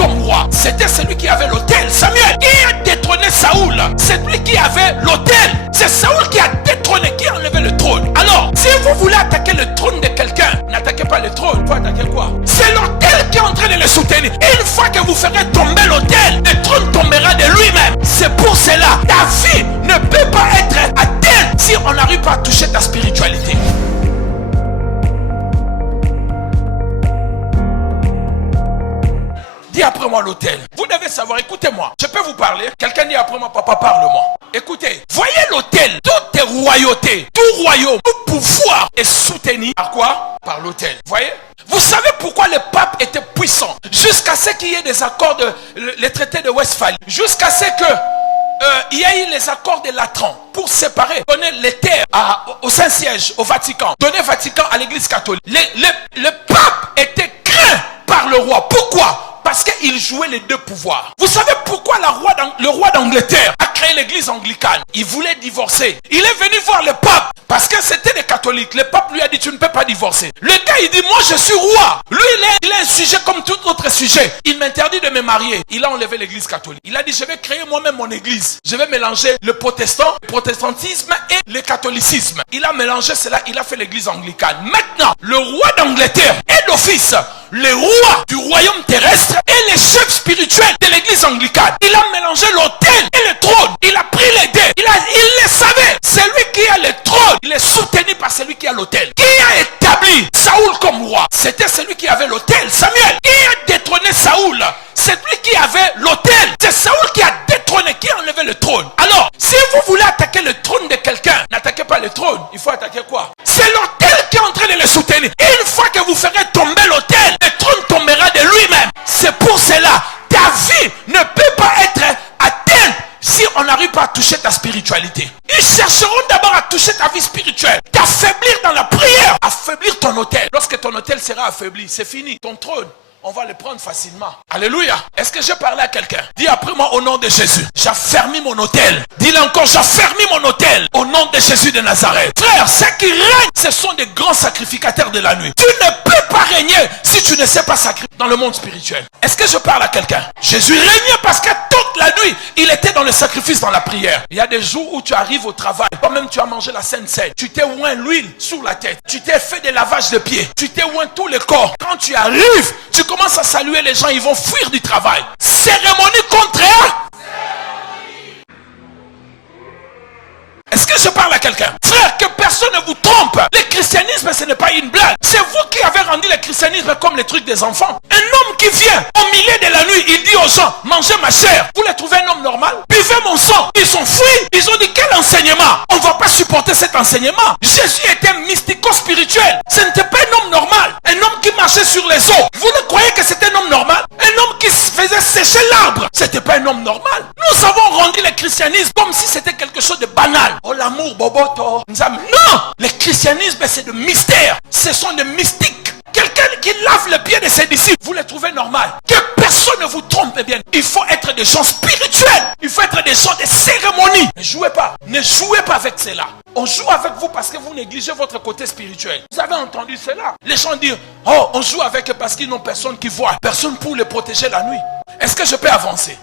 comme roi, c'était celui qui avait l'autel. Samuel, qui a détrôné Saoul, c'est lui qui avait l'autel. C'est Saoul qui a détrôné, qui a enlevé le trône. Alors, si vous voulez attaquer le trône de quelqu'un, n'attaquez pas le trône. Vous attaquer quoi? C'est l'autel qui est en train de le soutenir. Et une fois que vous ferez tomber l'autel, le trône tombera de lui-même. C'est pour cela, ta vie ne peut pas être atteinte si on n'arrive pas à toucher ta spiritualité. Dis après moi l'autel. Vous devez savoir, écoutez-moi. Je peux vous parler. Quelqu'un dit après moi, papa, parle-moi. Écoutez, voyez l'autel. Toutes les royautés, tout royaume, tout pouvoir est soutenu par quoi? Par l'autel. Voyez? Vous savez pourquoi le pape était puissant? Jusqu'à ce qu'il y ait des accords, les traités de Westphalie. Jusqu'à ce que il y a eu les accords de Latran pour séparer, donner les terres au Saint-Siège, au Vatican, donner Vatican à l'église catholique. Le pape était craint par le roi. Pourquoi? Parce qu'il jouait les deux pouvoirs. Vous savez pourquoi le roi d'Angleterre a créé l'église anglicane? Il voulait divorcer. Il est venu voir le pape parce que c'était des catholiques. Le pape lui a dit, tu ne peux pas divorcer. Le gars, il dit, moi je suis roi. Lui, il a un sujet comme tout autre sujet. Il m'interdit de me marier. Il a enlevé l'église catholique. Il a dit, je vais créer moi-même mon église. Je vais mélanger le protestantisme et le catholicisme. Il a mélangé cela. Il a fait l'église anglicane. Maintenant, le roi d'Angleterre est d'office le roi du royaume terrestre et les chefs spirituels de l'église anglicane. Il a mélangé l'autel et le trône. Il a pris les deux. Il le savait. Celui qui a le trône, il est soutenu par celui qui a l'autel. Qui a établi Saoul comme roi? C'était celui qui avait l'autel. Samuel, qui a détrôné Saoul? C'est lui qui avait l'autel. C'est Saoul qui a détrôné, qui a enlevé le trône. Alors, si vous voulez attaquer le trône de quelqu'un, n'attaquez pas le trône. Il faut attaquer quoi? C'est l'autel qui est en train de le soutenir. Et une fois que vous ferez tomber l'autel, le trône tombera de lui-même. C'est pour cela, ta vie ne peut pas être atteinte si on n'arrive pas à toucher ta spiritualité. Ils chercheront d'abord à toucher ta vie spirituelle, t'affaiblir dans la prière, affaiblir ton autel. Lorsque ton autel sera affaibli, c'est fini. Ton trône, on va le prendre facilement. Alléluia. Est-ce que j'ai parlé à quelqu'un? Dis après moi au nom de Jésus. J'affermis mon autel. Dis-le encore, j'affermis mon autel au nom de Jésus de Nazareth. Frère, ceux qui règnent, ce sont des grands sacrificateurs de la nuit. Tu ne peux pas régner si tu ne sais pas sacrifier dans le monde spirituel. Est-ce que je parle à quelqu'un? Jésus régnait parce que toute la nuit, il était dans le sacrifice, dans la prière. Il y a des jours où tu arrives au travail, toi-même tu as mangé la Sainte Seine. Tu t'es oint l'huile sur la tête. Tu t'es fait des lavages de pieds. Tu t'es oint tout le corps. Quand tu arrives, tu commences à saluer les gens, ils vont fuir du travail. Cérémonie contraire. Est-ce que je parle à quelqu'un? Frère, que personne ne vous trompe. Le christianisme, ce n'est pas une blague. C'est vous qui avez rendu le christianisme comme les trucs des enfants. Un homme qui vient au milieu de la nuit, il dit aux gens, mangez ma chair. Vous les trouvez un homme normal? Buvez mon sang. Ils sont fuis. Ils ont dit, quel enseignement? On ne va pas supporter cet enseignement. Jésus était mystico-spirituel. Ce n'était pas un homme normal. Un homme qui marchait sur les eaux. Vous ne croyez que c'était un homme normal? Un homme qui faisait sécher l'arbre. C'était pas un homme normal. Nous avons rendu le christianisme comme si c'était quelque chose de banal. Oh l'amour, boboto. Non, le christianisme c'est de mystère. Ce sont des mystiques. Quelqu'un qui lave le pied de ses disciples, vous les trouvez normal. Que personne ne vous trompe bien. Il faut être des gens spirituels. Il faut être des gens de cérémonie. Ne jouez pas. Ne jouez pas avec cela. On joue avec vous parce que vous négligez votre côté spirituel. Vous avez entendu cela? Les gens disent, oh, on joue avec eux parce qu'ils n'ont personne qui voit. Personne pour les protéger la nuit. Est-ce que je peux avancer?